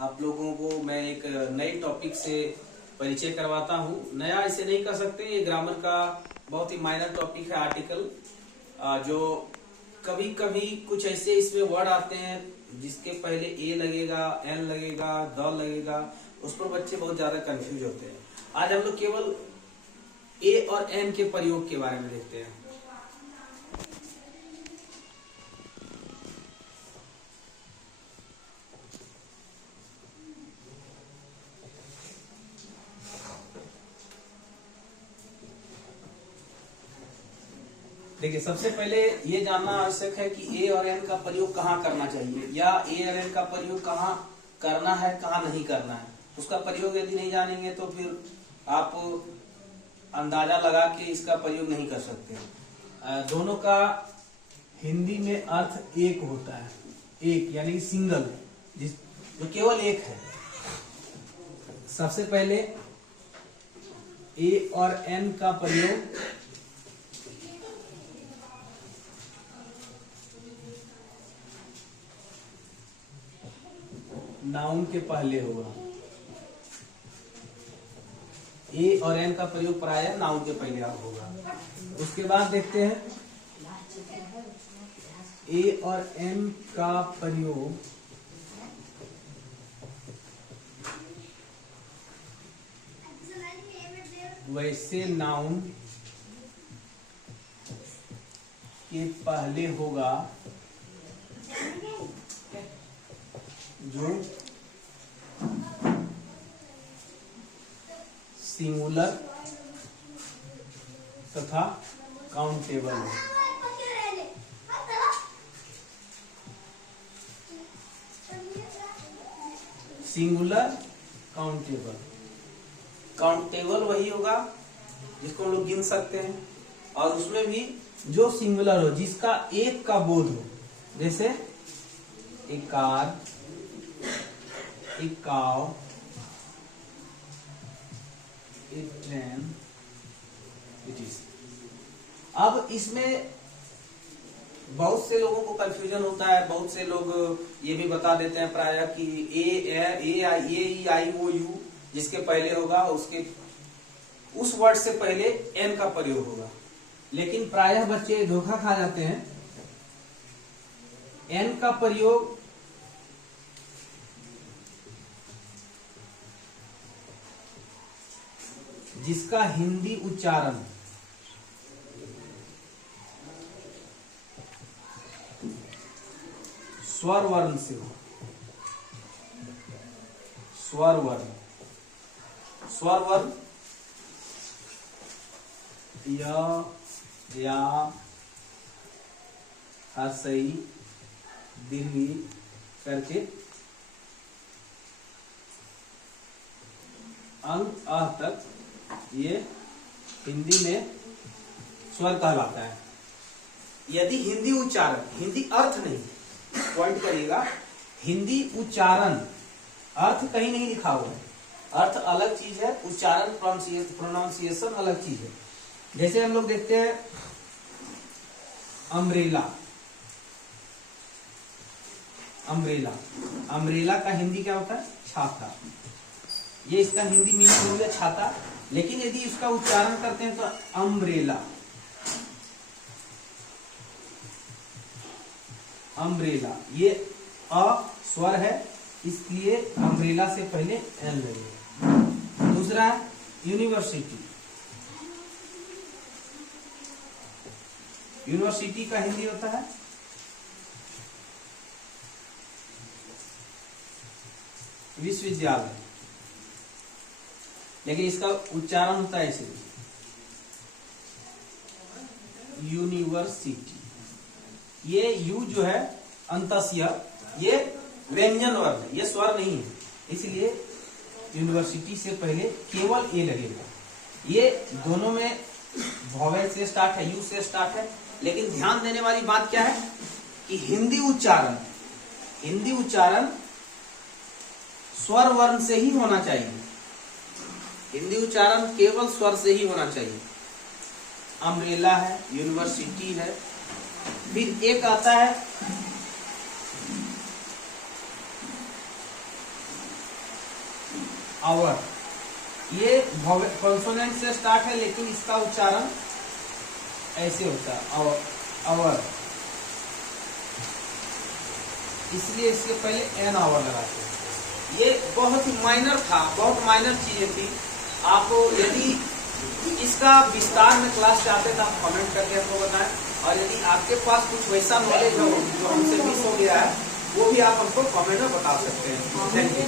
आप लोगों को मैं एक नए टॉपिक से परिचय करवाता हूँ। नया इसे नहीं कर सकते, ये ग्रामर का बहुत ही माइनर टॉपिक है। आर्टिकल जो कभी कभी कुछ ऐसे इसमें वर्ड आते हैं जिसके पहले ए लगेगा, एन लगेगा, द लगेगा, उस पर बच्चे बहुत ज्यादा कंफ्यूज होते हैं। आज हम लोग केवल ए और एन के प्रयोग के बारे में देखते हैं। देखिए, सबसे पहले ये जानना आवश्यक है कि ए और एन का प्रयोग कहाँ करना चाहिए, या ए और एन का प्रयोग कहाँ करना है, कहाँ नहीं करना है। उसका प्रयोग यदि नहीं जानेंगे तो फिर आप अंदाजा लगा के इसका प्रयोग नहीं कर सकते। दोनों का हिंदी में अर्थ एक होता है, एक यानी कि सिंगल, जो केवल एक है। सबसे पहले ए और एन का प्रयोग नाउन के पहले होगा। ए और एन का प्रयोग प्रायः नाउन के पहले होगा। उसके बाद देखते हैं ए और एन का प्रयोग वैसे नाउन के पहले होगा जो सिंगुलर तथा काउंटेबल है। Singular, countable. काउंटेबल वही होगा जिसको हम लोग गिन सकते हैं, और उसमें भी जो सिंगुलर हो, जिसका एक का बोध हो। जैसे ए कार, ए काव, ए ट्रेन, इट इज। अब इसमें बहुत से लोगों को कंफ्यूजन होता है। बहुत से लोग ये भी बता देते हैं प्रायः कि ए आई ओ यू जिसके पहले होगा, उसके उस वर्ड से पहले एन का प्रयोग होगा। लेकिन प्रायः बच्चे धोखा खा जाते हैं। एन का प्रयोग जिसका हिंदी उच्चारण स्वर वर्ण से हो, स्वर वर्ण, स्वर वर्ण या हसई दीर्घी करके अंग अ तक ये हिंदी में स्वर कहलाता है। यदि हिंदी उच्चारण, हिंदी अर्थ नहीं, पॉइंट करिएगा, हिंदी उच्चारण, अर्थ कहीं नहीं लिखा हुआ है। अर्थ अलग चीज है, उच्चारण प्रोनाउंसिएशन अलग चीज है। जैसे हम लोग देखते हैं अम्ब्रेला, अम्ब्रेला, अम्ब्रेला का हिंदी क्या होता है? छाता। ये इसका हिंदी मीनिंग हो गया छाता। लेकिन यदि इसका उच्चारण करते हैं तो अम्ब्रेला, अम्ब्रेला, ये अ स्वर है, इसलिए अम्ब्रेला से पहले एन लगेगा। दूसरा है यूनिवर्सिटी। यूनिवर्सिटी का हिंदी होता है विश्वविद्यालय, लेकिन इसका उच्चारण होता है ऐसे, यूनिवर्सिटी। ये यू जो है अंतस्य, ये व्यंजन वर्ण है, ये स्वर नहीं है, इसलिए यूनिवर्सिटी से पहले केवल ए लगेगा। ये दोनों में वॉवेल से स्टार्ट है, यू से स्टार्ट है। लेकिन ध्यान देने वाली बात क्या है कि हिंदी उच्चारण, हिंदी उच्चारण स्वर वर्ण से ही होना चाहिए। हिंदी उच्चारण केवल स्वर से ही होना चाहिए। अम्ब्रेला है, यूनिवर्सिटी है, फिर एक आता है आवर। ये कॉन्सोनेंट से स्टार्ट है लेकिन इसका उच्चारण ऐसे होता है आवर, इसलिए इसके पहले एन आवर लगाते हैं। ये बहुत ही माइनर था, बहुत माइनर चीजें थी। आप यदि इसका विस्तार में क्लास चाहते तो आप कमेंट करके हमको बताएं, और यदि आपके पास कुछ वैसा नॉलेज हो जो हमसे मिस हो गया है वो भी आप हमको कमेंट में बता सकते हैं। Thank you.